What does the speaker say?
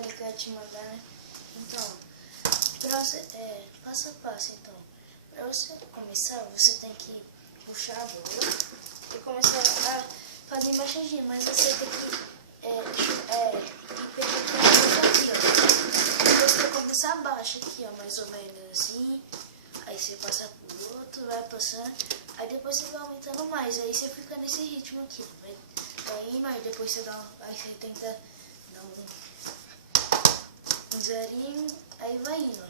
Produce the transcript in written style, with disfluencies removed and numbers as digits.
ele quer te mandar, né? Então, passo a passo, então. Para você começar, você tem que puxar a bola e começar a fazer embaixadinha, mas você tem que pegar aqui, ó. Depois você começar abaixo aqui, ó, mais ou menos assim. Aí você passa pro outro, vai passando. Aí depois você vai aumentando mais. Aí você fica nesse ritmo aqui. Vai indo, aí depois você aí você tenta dar um zerinho, aí vai indo, ó.